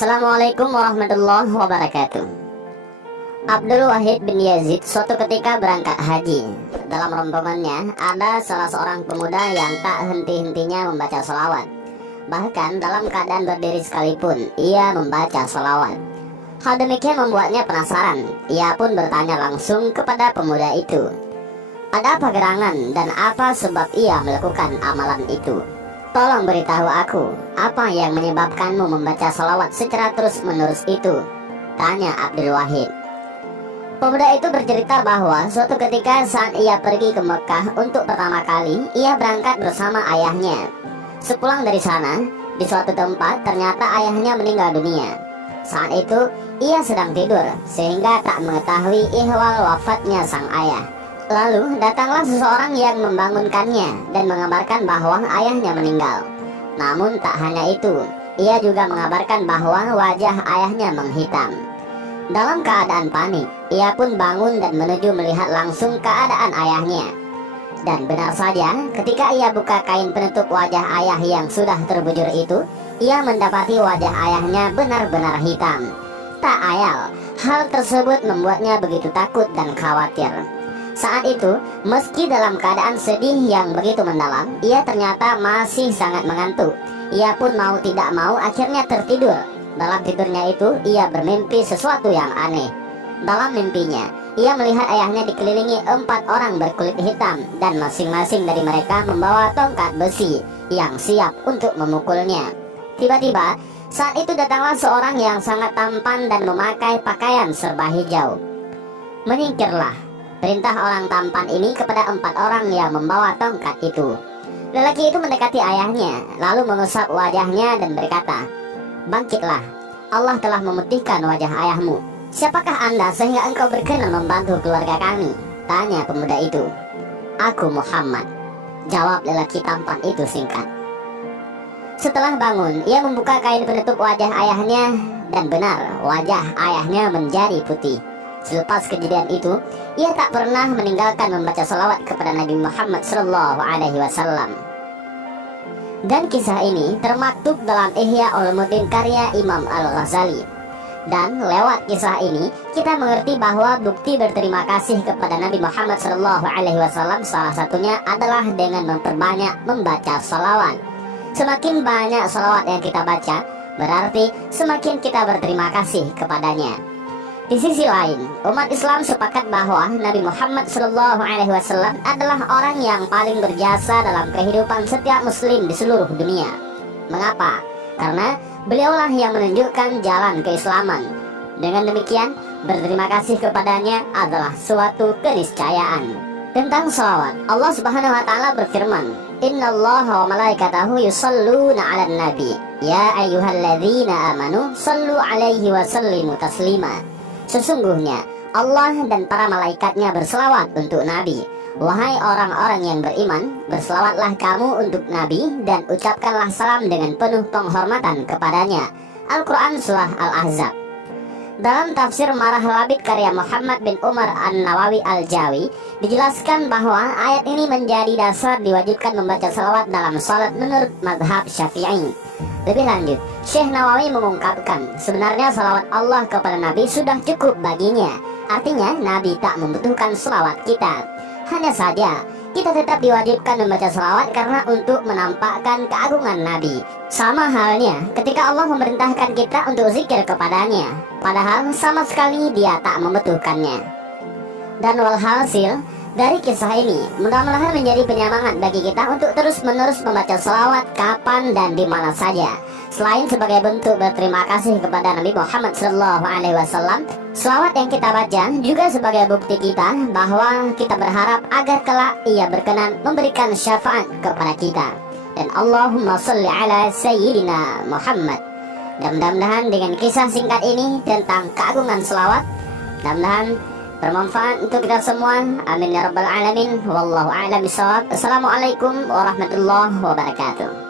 Assalamualaikum warahmatullahi wabarakatuh. Abdul Wahid bin Yazid suatu ketika berangkat haji. Dalam rombongannya ada salah seorang pemuda yang tak henti-hentinya membaca salawat. Bahkan dalam keadaan berdiri sekalipun ia membaca salawat. Hal demikian membuatnya penasaran. Ia pun bertanya langsung kepada pemuda itu, ada apa gerangan dan apa sebab ia melakukan amalan itu? Tolong beritahu aku, apa yang menyebabkanmu membaca salawat secara terus-menerus itu? Tanya Abdul Wahid. Pemuda itu bercerita bahwa suatu ketika saat ia pergi ke Mekah untuk pertama kali, ia berangkat bersama ayahnya. Sepulang dari sana, di suatu tempat ternyata ayahnya meninggal dunia. Saat itu, ia sedang tidur, sehingga tak mengetahui ihwal wafatnya sang ayah. Lalu datanglah seseorang yang membangunkannya dan mengabarkan bahwa ayahnya meninggal. Namun tak hanya itu, ia juga mengabarkan bahwa wajah ayahnya menghitam. Dalam keadaan panik, ia pun bangun dan menuju melihat langsung keadaan ayahnya. Dan benar saja, ketika ia buka kain penutup wajah ayah yang sudah terbujur itu, ia mendapati wajah ayahnya benar-benar hitam. Tak ayal, hal tersebut membuatnya begitu takut dan khawatir. Saat itu, meski dalam keadaan sedih yang begitu mendalam, ia ternyata masih sangat mengantuk. Ia pun mau tidak mau akhirnya tertidur. Dalam tidurnya itu, ia bermimpi sesuatu yang aneh. Dalam mimpinya, ia melihat ayahnya dikelilingi 4 orang berkulit hitam, dan masing-masing dari mereka membawa tongkat besi yang siap untuk memukulnya. Tiba-tiba, saat itu datanglah seorang yang sangat tampan dan memakai pakaian serba hijau. Menyingkirlah, perintah orang tampan ini kepada 4 orang yang membawa tongkat itu. Lelaki itu mendekati ayahnya, lalu mengusap wajahnya dan berkata, bangkitlah, Allah telah memutihkan wajah ayahmu. Siapakah anda sehingga engkau berkenan membantu keluarga kami? Tanya pemuda itu. Aku Muhammad, jawab lelaki tampan itu singkat. Setelah bangun, ia membuka kain penutup wajah ayahnya, dan benar, wajah ayahnya menjadi putih. Selepas kejadian itu, ia tak pernah meninggalkan membaca salawat kepada Nabi Muhammad SAW. Dan kisah ini termaktub dalam Ihya Ulumuddin karya Imam Al-Ghazali. Dan lewat kisah ini, kita mengerti bahwa bukti berterima kasih kepada Nabi Muhammad SAW salah satunya adalah dengan memperbanyak membaca salawat. Semakin banyak salawat yang kita baca, berarti semakin kita berterima kasih kepadanya. Di sisi lain, umat Islam sepakat bahwa Nabi Muhammad SAW adalah orang yang paling berjasa dalam kehidupan setiap muslim di seluruh dunia. Mengapa? Karena beliaulah yang menunjukkan jalan keislaman. Dengan demikian, berterima kasih kepadanya adalah suatu keniscayaan. Tentang salawat, Allah Subhanahu wa Ta'ala berfirman, Innallaha wa malaikatahu yusalluna 'alan nabi, ya ayyuhalladzina amanu sallu 'alaihi wa sallimu taslima. Sesungguhnya Allah dan para malaikatnya berselawat untuk Nabi. Wahai orang-orang yang beriman, berselawatlah kamu untuk Nabi dan ucapkanlah salam dengan penuh penghormatan kepadanya. Al-Quran Surah Al-Ahzab. Dalam tafsir Marah Labid karya Muhammad bin Umar An-Nawawi Al-Jawi, dijelaskan bahwa ayat ini menjadi dasar diwajibkan membaca salawat dalam salat menurut mazhab Syafi'i. Lebih lanjut, Syekh Nawawi mengungkapkan, sebenarnya salawat Allah kepada Nabi sudah cukup baginya. Artinya, Nabi tak membutuhkan salawat kita. Hanya saja, kita tetap diwajibkan membaca salawat karena untuk menampakkan keagungan Nabi. Sama halnya ketika Allah memerintahkan kita untuk zikir kepadanya, padahal sama sekali dia tak membutuhkannya. Dan walhasil, dari kisah ini, mudah-mudahan menjadi penyemangat bagi kita untuk terus-menerus membaca salawat kapan dan di mana saja. Selain sebagai bentuk berterima kasih kepada Nabi Muhammad SAW, salawat yang kita baca juga sebagai bukti kita bahwa kita berharap agar kelak ia berkenan memberikan syafaat kepada kita. Dan Allahumma salli ala Sayyidina Muhammad. Dan mudah-mudahan dengan kisah singkat ini tentang keagungan salawat, mudah-mudahan bermanfaat untuk kita semua. Amin ya rabbal alamin. Wallahu a'lam bishawab. Assalamualaikum warahmatullahi wabarakatuh.